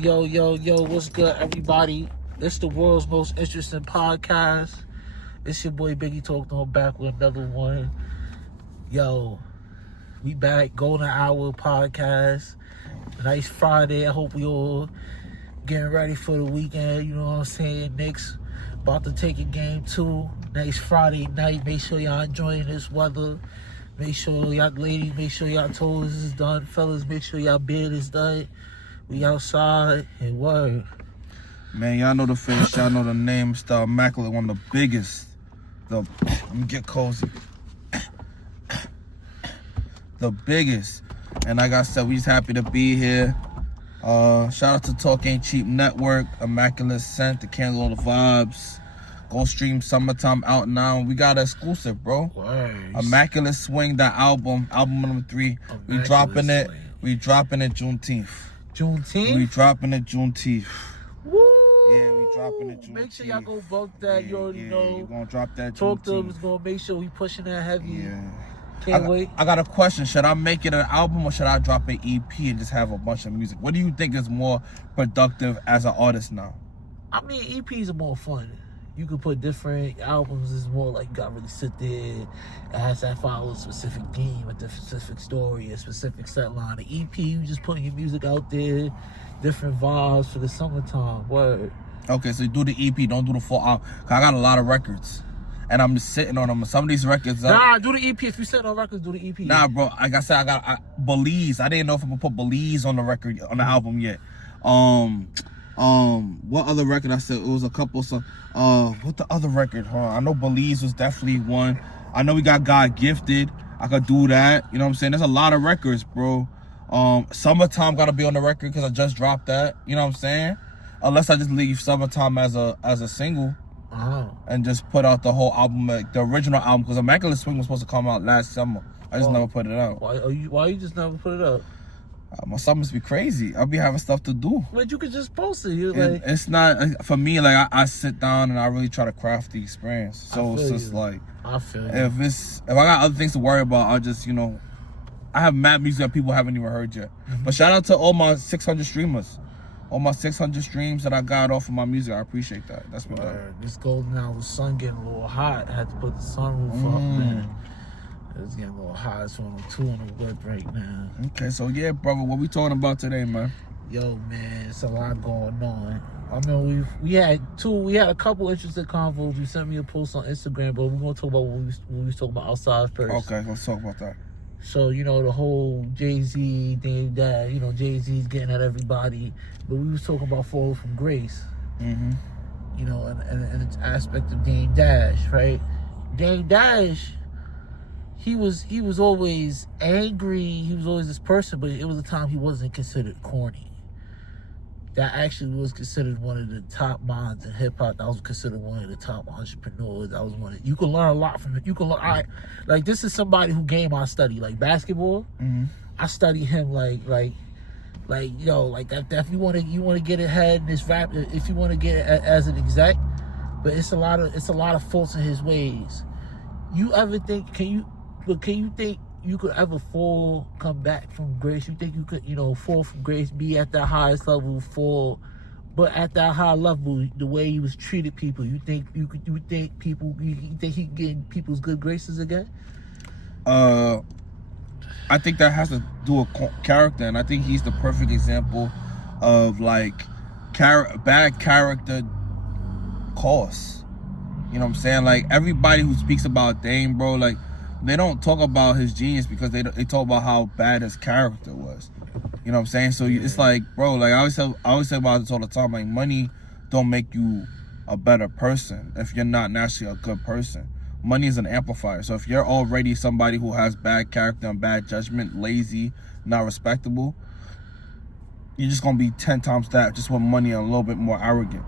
Yo, what's good, everybody? It's the world's most interesting podcast. It's your boy Biggie Talking on back with another one. Yo, we back, Golden Hour podcast. Nice Friday. I hope we all getting ready for the weekend. You know what I'm saying? Knicks about to take a game too. Nice Friday night. Make sure y'all enjoying this weather. Make sure y'all ladies, make sure y'all toes is done. Fellas, make sure y'all beard is done. We outside and word. Man, y'all know the face, y'all know the name. It's the Immaculate, one of the biggest. Let me get cozy. The biggest. And like I said, we just happy to be here. Shout out to Talk Ain't Cheap Network, Immaculate Scent, the Candle, all the vibes. Go stream Summertime out now. We got an exclusive, bro. Word. Immaculate Swing, that album number 3. We dropping it. We dropping it Juneteenth. Juneteenth? We dropping it Juneteenth. Woo! Yeah, we dropping it Juneteenth. Make sure y'all go vote that. You already know. You're gonna drop that Talk to Juneteenth. him. Is gonna make sure we pushing that heavy. Yeah. Can't wait. I got a question. Should I make it an album or should I drop an EP and just have a bunch of music? What do you think is more productive as an artist now? I mean, EPs are more fun. You could put different albums. It's more like you gotta really sit there. It has to follow a specific theme, a specific story, a specific set line. The EP, you just putting your music out there, different vibes for the summertime. Word. Okay, so you do the EP, don't do the full album. 'Cause I got a lot of records. And I'm just sitting on them. Some of these records... Nah, do the EP. If you sit on records, do the EP. Nah, bro. Like I said, I got Belize. I didn't know if I'm gonna put Belize on the record, on the album yet. What other record I said? It was a couple. So, what the other record? Hold on. I know Belize was definitely one. I know we got God Gifted. I could do that. You know what I'm saying? There's a lot of records, bro. Summertime gotta be on the record because I just dropped that. You know what I'm saying? Unless I just leave Summertime as a single. And just put out the whole album, like the original album, because Immaculate Swing was supposed to come out last summer. I just never put it out. Why you just never put it up? My summers be crazy. I'll be having stuff to do. But you could just post it. It's not for me. Like I sit down and I really try to craft the experience. So it's just like I feel if I got other things to worry about, I'll just I have mad music that people haven't even heard yet. But shout out to all my 600 streamers. All my 600 streams that I got off of my music, I appreciate that. That's what this Golden Hour sun getting a little hot. I had to put the sunroof up, man. It's getting a little hot. It's on 2 on the whip right now. Okay, so yeah, brother, what we talking about today, man? Yo, man, it's a lot going on. I mean, we had a couple interesting convos. You sent me a post on Instagram, but we're gonna talk about what we was talking about outside first. Okay, let's talk about that. So, the whole Jay-Z thing that, Jay-Z's getting at everybody. But we was talking about Fall from Grace. And its aspect of Dame Dash, right? Dame Dash, he was always angry. He was always this person, but it was a time he wasn't considered corny. That actually was considered one of the top minds in hip hop. That was considered one of the top entrepreneurs. That was you can learn a lot from it. You can learn. This is somebody who game I study, like basketball. I study him like that. If you want to get ahead in this rap, if you want to get it as an exec, but it's a lot of faults in his ways. You ever think? Can you think you could ever come back from grace? You think you could, fall from grace, be at that highest level, but at that high level, the way he was treated people, you think he can get in people's good graces again? I think that has to do with character, and I think he's the perfect example of bad character costs. You know what I'm saying? Like everybody who speaks about Dame, bro, like they don't talk about his genius because they talk about how bad his character was. You know what I'm saying? So it's like, bro, like I always say about this all the time. Like money don't make you a better person if you're not naturally a good person. Money is an amplifier. So if you're already somebody who has bad character and bad judgment, lazy, not respectable, you're just gonna be 10 times that, just with money and a little bit more arrogant.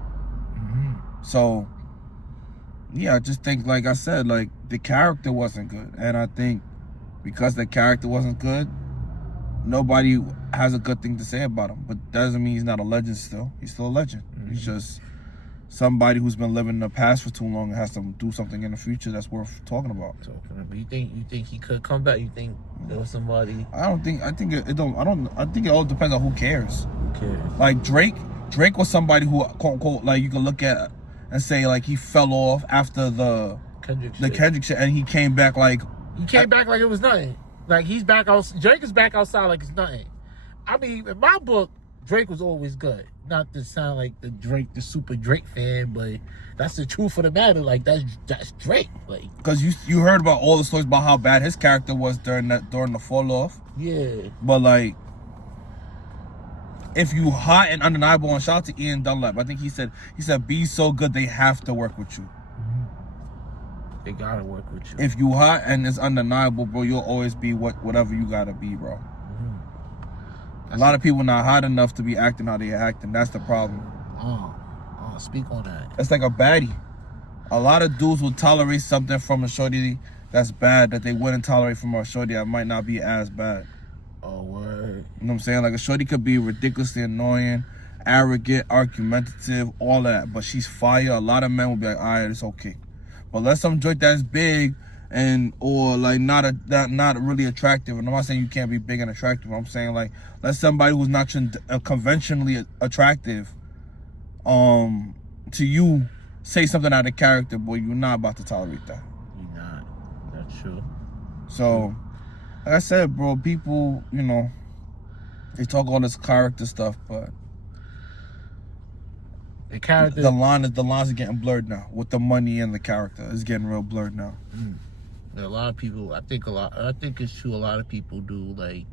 So yeah, I just think, like I said, like the character wasn't good. And I think because the character wasn't good, nobody has a good thing to say about him. But doesn't mean he's not a legend still. He's still a legend. He's just somebody who's been living in the past for too long and has to do something in the future that's worth talking about. You think he could come back? You think there was somebody? I think it all depends on who cares. Who cares? Like Drake was somebody who, quote unquote, like you can look at and say like he fell off after the Kendrick shit, and he came back like it was nothing. Like he's back out. Drake is back outside like it's nothing. I mean, in my book, Drake was always good. Not to sound like the super Drake fan, but that's the truth of the matter. Like that's Drake. Like, because you heard about all the stories about how bad his character was during the fall off. Yeah. But like, if you hot and undeniable, and shout out to Ian Dunlap, I think he said be so good they have to work with you. They gotta work with you. If you hot and it's undeniable, bro, you'll always be whatever you gotta be, bro. A lot of people not hot enough to be acting how they acting. That's the problem. Speak on that. It's like a baddie. A lot of dudes will tolerate something from a shorty that's bad that they wouldn't tolerate from a shorty that might not be as bad. Oh, word. You know what I'm saying? Like a shorty could be ridiculously annoying, arrogant, argumentative, all that, but she's fire. A lot of men will be like, all right, it's okay. But let some joint that's big or like not really attractive. And I'm not saying you can't be big and attractive. I'm saying like let somebody who's not conventionally attractive to you say something out of character, boy, you're not about to tolerate that. You're not. That's true. So, like I said, bro, people, you know, they talk all this character stuff, but the lines are getting blurred now with the money and the character. It's getting real blurred now. A lot of people, I think it's true. A lot of people do like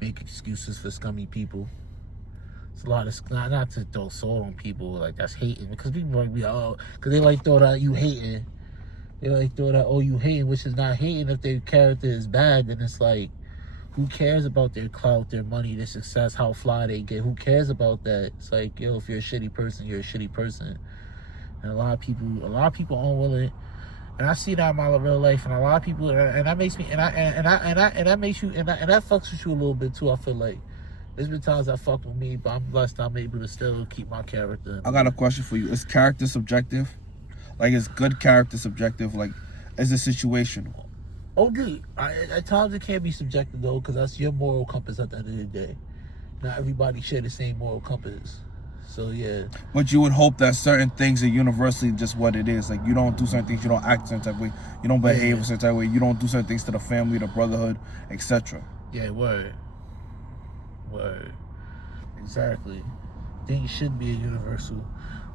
make excuses for scummy people. It's a lot of not to throw salt on people like that's hating, because people like be because they like throw that you hating. They like throw that you hating, which is not hating if their character is bad. Then it's like, who cares about their clout, their money, their success, how fly they get? Who cares about that? It's like, yo, if you're a shitty person, you're a shitty person. And a lot of people aren't willing. And I see that in my real life, and a lot of people, and that makes me, and that makes you, and that fucks with you a little bit too. I feel like there's been times that fuck with me, but I'm blessed I'm able to still keep my character. I got a question for you. Is character subjective? Like, is good character subjective? Like, is it situational? Oh, dude, at times it can be subjective though, because that's your moral compass at the end of the day. Not everybody share the same moral compass. So yeah. But you would hope that certain things are universally just what it is. Like, you don't do certain things, you don't act a certain type of way, you don't behave a certain type of way, you don't do certain things to the family, the brotherhood, etc. Yeah, word. Exactly. Things should be a universal.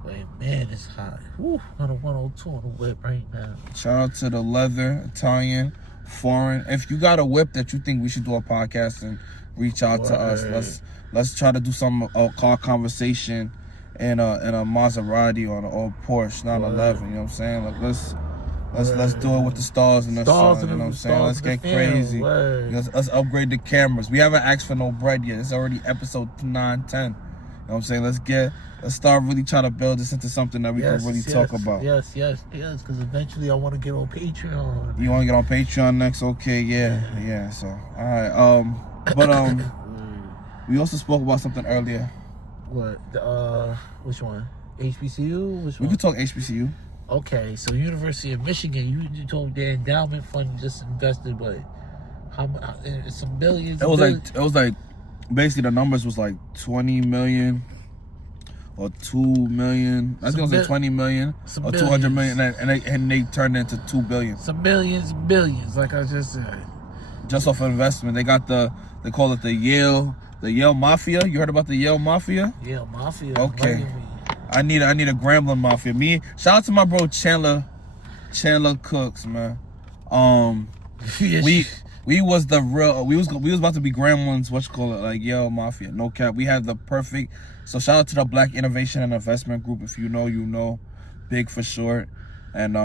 Wait, man, it's hot. Woo, on a 102 on the whip right now. Shout out to the leather, Italian, foreign. If you got a whip that you think we should do a podcast and reach out to us, let's try to do some car conversation in a Maserati or an old Porsche 911. You know what I'm saying? Like let's do it with the stars and the sun. You know what I'm saying? Let's get crazy. Let's upgrade the cameras. We haven't asked for no bread yet. It's already episode 9, 10. You know what I'm saying? Let's start really trying to build this into something that we can really talk about. Yes, because eventually I want to get on Patreon. You want to get on Patreon next? Okay, yeah. So, all right. But we also spoke about something earlier. What? Which one? HBCU? Which one? We could talk HBCU. Okay, so University of Michigan, you told their endowment fund just invested, but some billions. It was like basically the numbers was like 20 million or 2 million. I think it was like 20 million or 200 million, and they turned it into 2 billion. Some millions and billions, like I just said. Just off of investment, they call it the Yale Mafia. You heard about the Yale Mafia? Yale Mafia. Okay. I need a Grambling Mafia. Shout out to my bro Chandler Cooks, man. We was the real. We was about to be Gremlins. Like Yale Mafia. No cap. We had the perfect. So shout out to the Black Innovation and Investment Group. If you know, you know. Big for short. And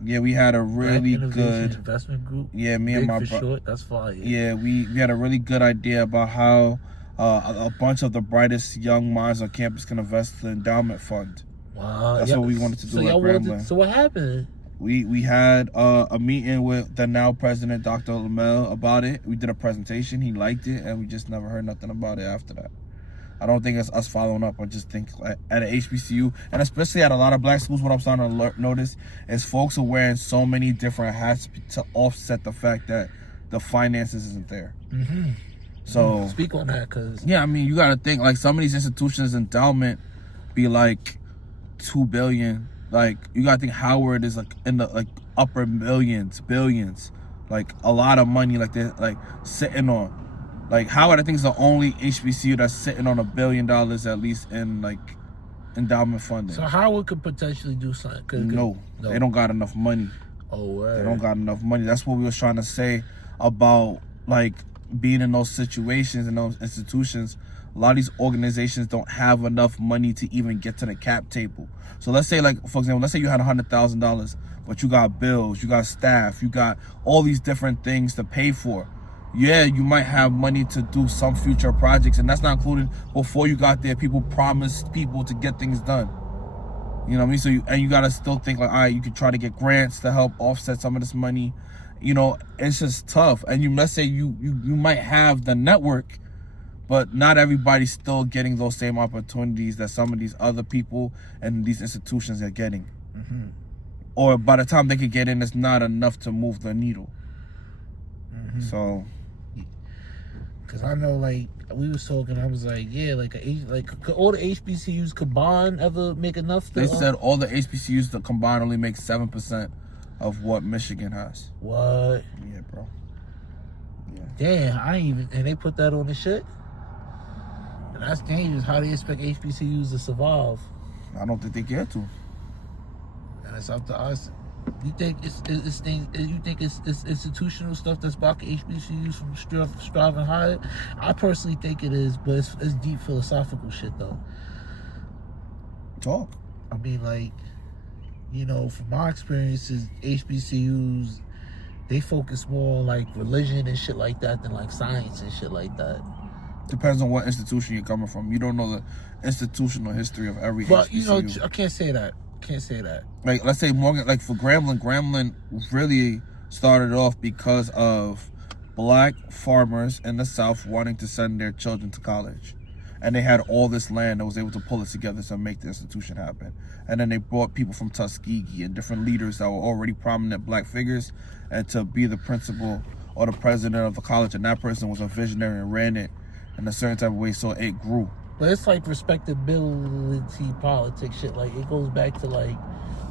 we had a really good investment group. Yeah, me and my brother. That's fine. Yeah, we had a really good idea about how a bunch of the brightest young minds on campus can invest in the endowment fund. Wow, that's what we wanted to do at Grambling. So what happened? We had a meeting with the now president, Dr. Lamel, about it. We did a presentation. He liked it, and we just never heard nothing about it after that. I don't think it's us following up. I just think at an HBCU, and especially at a lot of black schools, what I'm starting to notice is folks are wearing so many different hats to offset the fact that the finances isn't there. Mm-hmm. So speak on that, cause yeah, I mean, you got to think like some of these institutions' endowment be like $2 billion. Like you got to think Howard is like in the like upper millions, billions, like a lot of money. Like they're like sitting on. Like Howard, I think is the only HBCU that's sitting on $1 billion at least in like endowment funding. So Howard could potentially do something. No, they don't got enough money. Oh, word. They don't got enough money. That's what we was trying to say about like being in those situations and those institutions. A lot of these organizations don't have enough money to even get to the cap table. So let's say, like for example, let's say you had $100,000, but you got bills, you got staff, you got all these different things to pay for. Yeah, you might have money to do some future projects, and that's not including before you got there, people promised people to get things done. You know what I mean? So you gotta still think like, all right, you can try to get grants to help offset some of this money. You know, it's just tough. And let's say you might have the network, but not everybody's still getting those same opportunities that some of these other people and these institutions are getting. Mm-hmm. Or by the time they could get in, it's not enough to move the needle. Mm-hmm. So. Cause I know, like we was talking, I was like, yeah, could all the HBCUs combined ever make enough? They said all the HBCUs that combined only make 7% of what Michigan has. What? Yeah, bro. Yeah. Damn, and they put that on the shit. And that's dangerous. How do you expect HBCUs to survive? I don't think they care to. And it's up to us. You think it's institutional stuff that's blocking HBCUs from striving higher? I personally think it is, but it's deep philosophical shit though. Talk. I mean, like, you know, from my experiences, HBCUs, they focus more on like religion and shit like that than like science and shit like that. Depends on what institution you're coming from. You don't know the institutional history of every HBCU. But you know, I can't say that. Like, let's say Morgan, like for Grambling really started off because of black farmers in the South wanting to send their children to college. And they had all this land that was able to pull it together to make the institution happen. And then they brought people from Tuskegee and different leaders that were already prominent black figures and to be the principal or the president of the college. And that person was a visionary and ran it in a certain type of way, so it grew. But it's like respectability politics shit. Like it goes back to like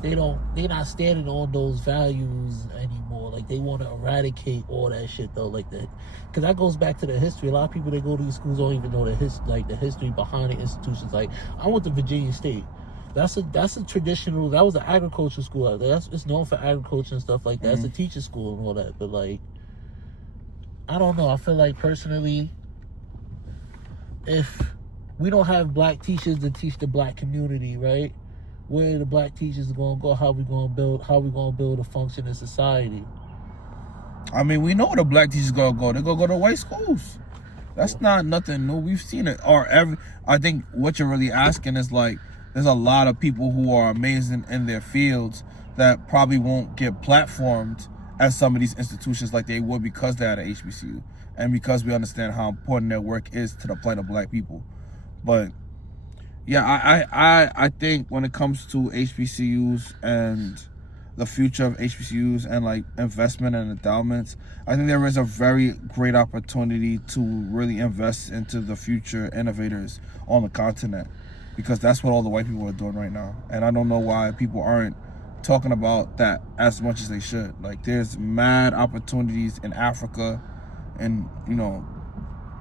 they're not standing on those values anymore. Like they want to eradicate all that shit though. Like that, because that goes back to the history. A lot of people that go to these schools don't even know the history behind the institutions. Like I went to Virginia State. That's a traditional. That was an agriculture school out there. It's known for agriculture and stuff like that. Mm-hmm. It's a teacher school and all that. But like, I don't know. I feel like personally, if we don't have black teachers to teach the black community, right? Where the black teachers going to go? How we going to build a functioning society? I mean, we know where the black teachers going to go. They're going to go to white schools. That's not nothing new. We've seen it. I think what you're really asking is like, there's a lot of people who are amazing in their fields that probably won't get platformed at some of these institutions like they would because they're at an HBCU and because we understand how important their work is to the plight of black people. But yeah, I think when it comes to HBCUs and the future of HBCUs and like investment and endowments, I think there is a very great opportunity to really invest into the future innovators on the continent, because that's what all the white people are doing right now. And I don't know why people aren't talking about that as much as they should. Like there's mad opportunities in Africa, and you know,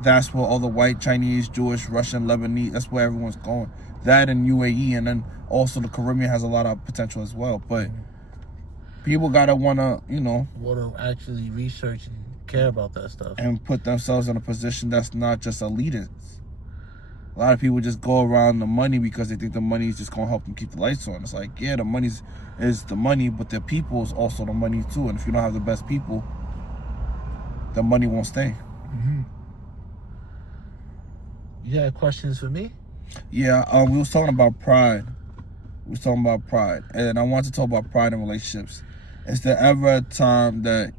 that's where all the white, Chinese, Jewish, Russian, Lebanese, that's where everyone's going. That and UAE, and then also the Caribbean has a lot of potential as well. But people gotta wanna actually research and care about that stuff and put themselves in a position that's not just elitist. A lot of people just go around the money because they think the money is just gonna help them keep the lights on. It's like, yeah, the money is the money, but the people is also the money too. And if you don't have the best people, the money won't stay. Mm-hmm. You got questions for me? Yeah, we was talking about pride. And I want to talk about pride in relationships. Is there ever a time that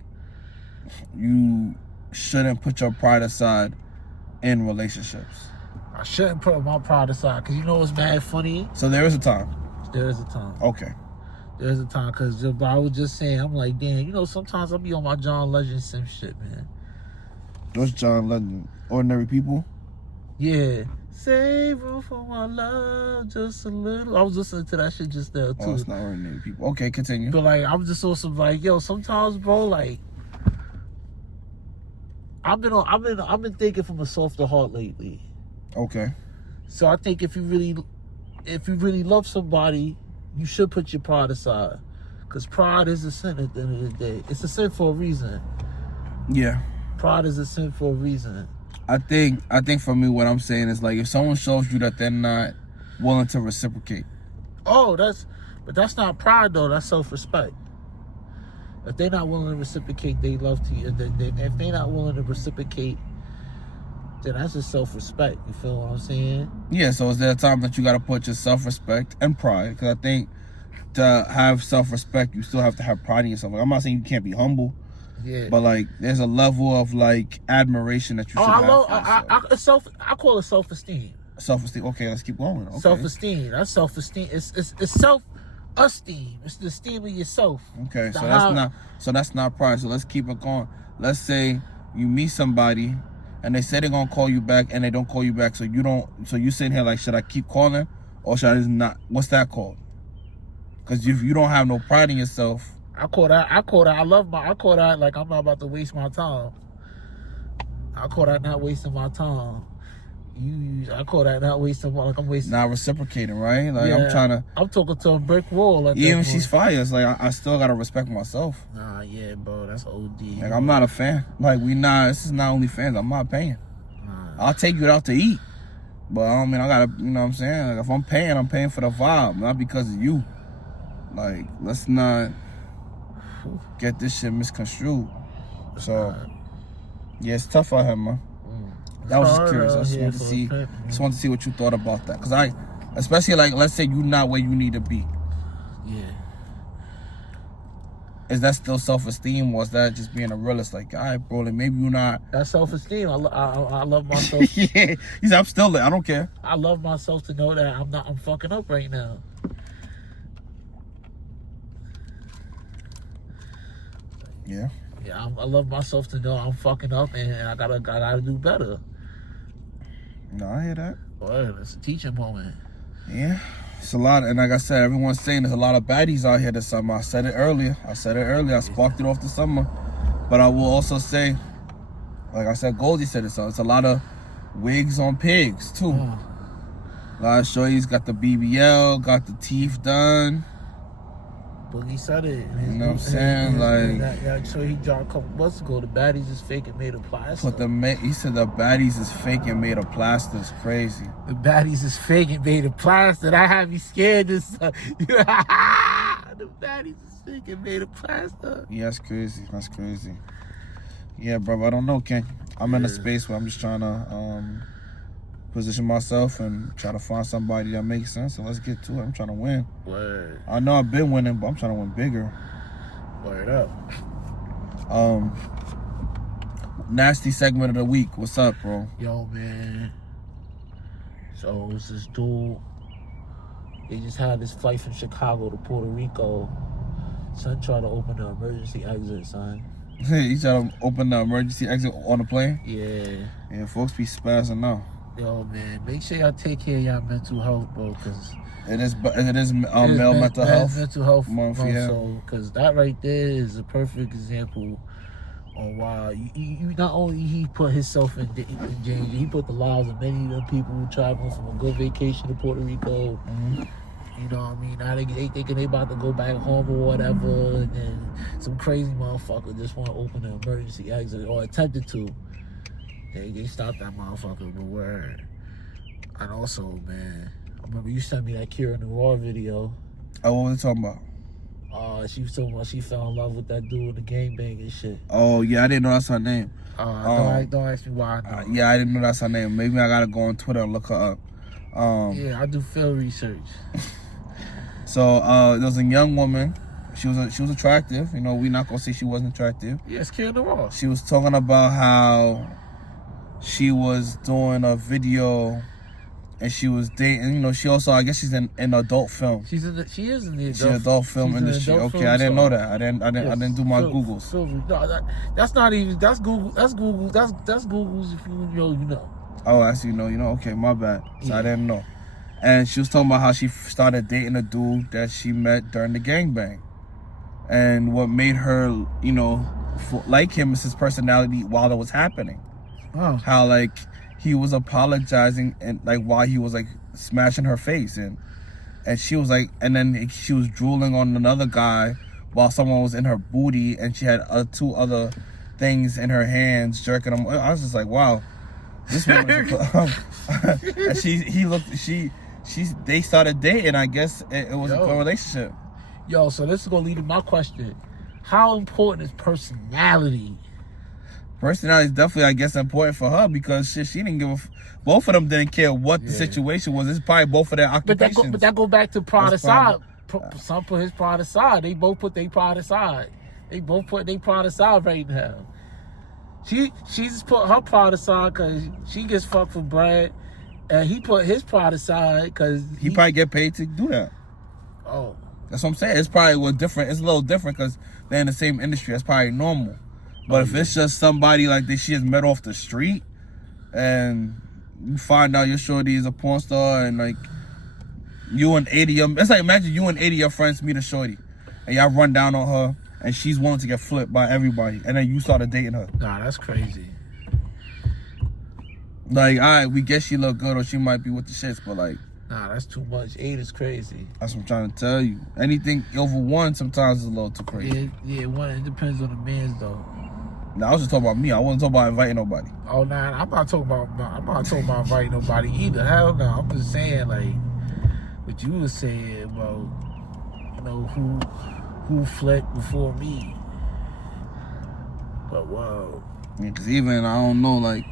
you shouldn't put your pride aside in relationships? I shouldn't put my pride aside, because you know what's mad funny? So there is a time. There is a time. Okay. There's a time, because I was just saying, I'm like, damn, you know, sometimes I'll be on my John Legend sim shit, man. What's John Legend? Ordinary People? Yeah. Save room for my love, just a little. I was listening to that shit just there, too. Oh, it's not Ordinary People. Okay, continue. But, like, I'm just also like, yo, sometimes, bro, like, I've been thinking from a softer heart lately. Okay. So I think if you really love somebody, you should put your pride aside, because pride is a sin at the end of the day. It's a sin for a reason. Yeah. Pride is a sin for a reason. I think for me, what I'm saying is, like, if someone shows you that they're not willing to reciprocate. Oh, but that's not pride though. That's self-respect. If they're not willing to reciprocate they love to you, if they're not willing to reciprocate, then that's just self-respect. You feel what I'm saying? Yeah, so is there a time that you got to put your self-respect and pride? Because I think to have self-respect, you still have to have pride in yourself. Like, I'm not saying you can't be humble, yeah, but, like, there's a level of, like, admiration that you should have. I call it self-esteem. Self-esteem. Okay, let's keep going. Okay. Self-esteem. That's self-esteem. It's self-esteem. It's the esteem of yourself. Okay, so that's not pride. So let's keep it going. Let's say you meet somebody and they say they're gonna call you back and they don't call you back. So you sitting here like, should I keep calling or should I just not? What's that called? Because if you don't have no pride in yourself. I call that like I'm not about to waste my time. I call that not wasting my time. I call that not wasting my, like I'm wasting. Not reciprocating, right? Like, yeah, I'm talking to a brick wall. Even if she's fire, it's like I still gotta respect myself. Nah, yeah, bro, that's OD. Like, I'm not a fan. Like, this is not only fans. I'm not paying. I'll take you out to eat, but I mean, I gotta, you know what I'm saying? Like, if I'm paying for the vibe, not because of you. Like, let's not get this shit misconstrued. So, yeah, it's tough out here, man. That was just curious. I just wanted to see what you thought about that. Because especially, like, let's say you're not where you need to be. Yeah. Is that still self-esteem, or is that just being a realist? Like, all right, bro, like, maybe you're not. That's self-esteem. I love myself. Yeah. He said, I'm still there. I don't care. I love myself to know that I'm fucking up right now. Yeah. Yeah, I love myself to know I'm fucking up and I gotta do better. No, I hear that. Boy, it's a teaching moment. Yeah. It's a lot, and like I said, everyone's saying there's a lot of baddies out here this summer. I said it earlier. I sparked it off the summer. But I will also say, like I said, Goldie said it, so it's a lot of wigs on pigs, too. A lot of shorties got the BBL, got the teeth done. Boogie said it. You know what I'm saying? Like, so he dropped a couple months ago. The baddies is fake and made of plastic. He said the baddies is fake and made of plastic. It's crazy. The baddies is fake and made of plastic. I have you scared. The baddies is fake and made of plastic. Yeah, that's crazy. That's crazy. Yeah, bro. I don't know, Ken. I'm in a space where I'm just trying to position myself and try to find somebody that makes sense. So let's get to it. I'm trying to win. Word. I know I've been winning, but I'm trying to win bigger. Word up. Nasty segment of the week. What's up, bro? Yo, man. So it's this dude. They just had this flight from Chicago to Puerto Rico. Son tried to open the emergency exit, son. Hey, you trying to open the emergency exit on the plane? Yeah. Yeah, folks be spazzing now. Yo, man, make sure y'all take care of y'all mental health, bro, because it is male mental health month, yeah. So, because that right there is a perfect example on why you not only he put himself in danger, he put the lives of many of the people who traveling from a good vacation to Puerto Rico. Mm-hmm. You know what I mean? Now they thinking they about to go back home or whatever, and then some crazy motherfucker just want to open an emergency exit or attempted to. They stopped that motherfucker, but word. And also, man, I remember you sent me that Kira Noir video. Oh, what was you talking about? She was talking about she fell in love with that dude in the gangbang and shit. Oh, yeah, I didn't know that's her name. Don't ask me why I know. Yeah, I didn't know that's her name. Maybe I gotta go on Twitter and look her up. Yeah, I do field research. So, there was a young woman. She was attractive. You know, we not gonna say she wasn't attractive. Yeah, it's Kira Noir. She was talking about how she was doing a video and she was dating. You know, she also, I guess, she's in adult film. She is in the She's adult film industry. Okay, I didn't know that. I didn't do my Googles. No, that's not even. That's Google. That's Google. That's Google's. If you know, you know. Oh, I see. You know. Okay, my bad. So Yeah. I didn't know. And she was talking about how she started dating a dude that she met during the gangbang, and what made her, you know, like him is his personality while it was happening. Oh. How like he was apologizing and like while he was like smashing her face and she was like, and then she was drooling on another guy while someone was in her booty and she had 2 other things in her hands jerking them. I was just like, wow, this woman is and they started dating. I guess it was a good relationship. Yo, so this is gonna lead to my question: how important is personality? Personality is definitely, I guess, important for her because she didn't give both of them didn't care what the situation was. It's probably both of their occupations. But that go back to pride aside. Some put his pride aside. They both put their pride aside. They both put their pride aside right now. She's put her pride aside because she gets fucked for bread, and he put his pride aside because he probably get paid to do that. Oh, that's what I'm saying. It's probably different. It's a little different because they're in the same industry. That's probably normal. But if it's just somebody like that she has met off the street, and you find out your shorty is a porn star, and like you and 80 of them, it's like imagine you and 80 of your friends meet a shorty, and y'all run down on her, and she's willing to get flipped by everybody, and then you started dating her. Nah, that's crazy. Like, all right, we guess she look good or she might be with the shits, but like, nah, that's too much. 8 is crazy. That's what I'm trying to tell you. Anything over 1 sometimes is a little too crazy. Yeah, one. It depends on the man's though. Now I was just talking about me. I wasn't talking about inviting nobody. Oh nah, I'm not talking about inviting nobody either. Hell no. I'm just saying like what you were saying about, you know, who fled before me. But whoa. Yeah, cause even I don't know, like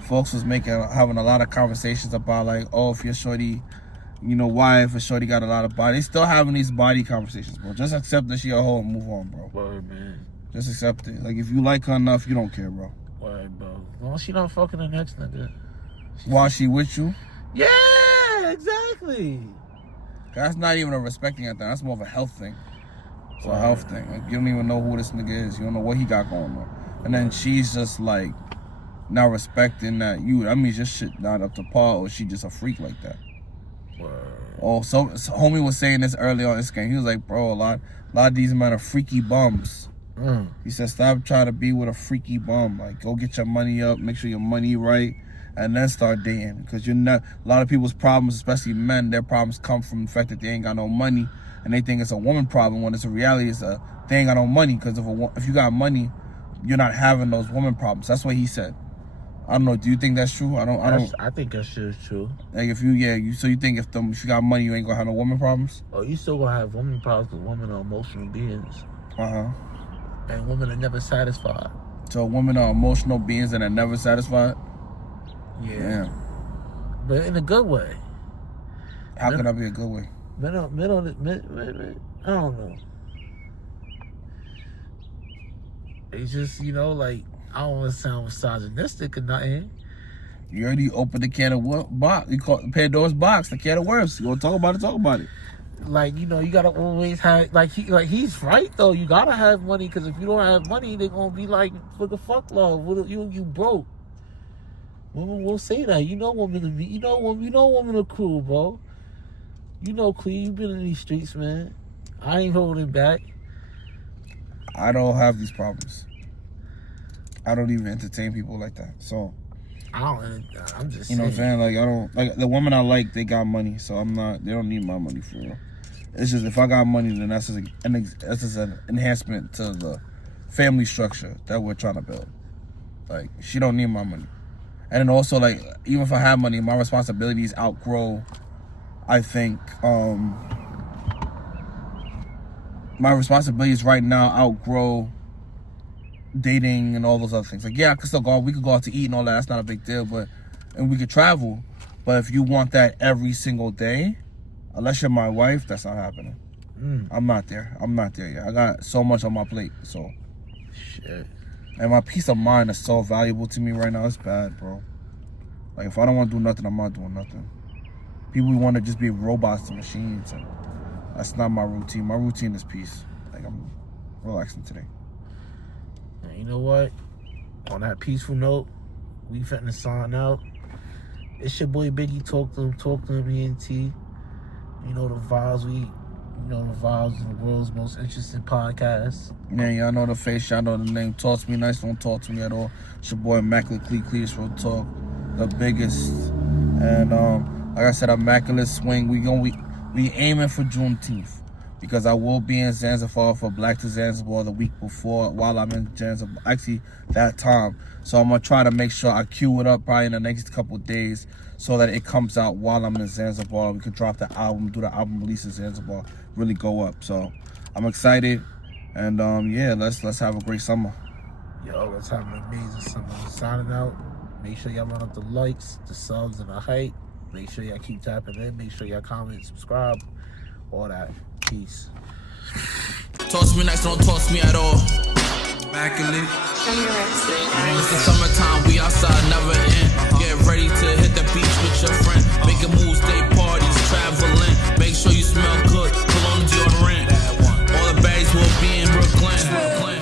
folks was having a lot of conversations about like, oh, if your shorty, you know, why if a shorty got a lot of body, they still having these body conversations, bro. Just accept that she a hoe and move on, bro. Word, man. Just accept it. Like if you like her enough, you don't care, bro. Word, bro. Well, she not fucking the next nigga. While she with you? Yeah, exactly. That's not even a respecting thing. That's more of a health thing. It's a health thing. Like you don't even know who this nigga is. You don't know what he got going on. And then she's just like not respecting that you. I mean, just shit not up to par, or she just a freak like that. Word. Oh, so homie was saying this earlier on this game. He was like, bro, a lot of these men are freaky bums. He said, stop trying to be with a freaky bum. Like, go get your money up, make sure your money right, and then start dating. Because you're not. A lot of people's problems, especially men, their problems come from the fact that they ain't got no money, and they think it's a woman problem when it's a reality. It's they ain't got no money. Because if you got money, you're not having those woman problems. That's what he said. I don't know. Do you think that's true? I think that shit is true. Like if so you think if you got money, you ain't gonna have no woman problems? Oh, you still gonna have woman problems because women are emotional beings. And women are never satisfied. So women are emotional beings and are never satisfied? Yeah. Damn. But in a good way. How could that be a good way? Men, I don't know. It's just, you know, like, I don't want to sound misogynistic or nothing. You already opened the can of box. You call it Pandora's box, the can of worms. You want to talk about it? Talk about it. Like, you know, you gotta always have, he's right though. You gotta have money, because if you don't have money, they're gonna be like, what the fuck, love? You broke. Women will say that. You know, women are cool, bro. You know, Cleve, you've been in these streets, man. I ain't holding back. I don't have these problems. I don't even entertain people like that. So I'm just you know what I'm saying? Like I don't like the women I like, they got money, so they don't need my money for real. It's just if I got money, then that's just an enhancement to the family structure that we're trying to build. Like she don't need my money. And then also like even if I have money, my responsibilities outgrow, I think, my responsibilities right now outgrow dating and all those other things. Like, yeah, I could still go out. We could go out to eat and all that. That's not a big deal. And we could travel. But if you want that every single day, unless you're my wife, that's not happening. I'm not there. I'm not there yet. I got so much on my plate. So, shit. And my peace of mind is so valuable to me right now. It's bad, bro. Like, if I don't want to do nothing, I'm not doing nothing. People want to just be robots and machines, and that's not my routine. My routine is peace. Like, I'm relaxing today. And you know what? On that peaceful note, we finna sign out. It's your boy Biggie. Talk to him, ENT. You know the vibes. The vibes of the world's most interesting podcast. Man, y'all know the face, y'all know the name. Talk to me nice, don't talk to me at all. It's your boy Immaculate Cletus Real Talk, the biggest. And like I said, Immaculate Swing. We aiming for Juneteenth, because I will be in Zanzibar for Black to Zanzibar the week before while I'm in Zanzibar. Actually, that time. So I'm gonna try to make sure I queue it up probably in the next couple of days, so that it comes out while I'm in Zanzibar. We could drop the album, do the album release in Zanzibar, really go up. So I'm excited, and yeah, let's have a great summer. Yo, let's have an amazing summer. Signing out. Make sure y'all run up the likes, the subs, and the hype. Make sure y'all keep tapping in. Make sure y'all comment, subscribe, all that. Peace. Toss me nice, don't toss me at all. Immaculate. It's the summertime, we outside, never in. Get ready to hit the beach with your friend. Making moves, day parties, traveling. Make sure you smell good, pull on deodorant. All the bags will be in Brooklyn.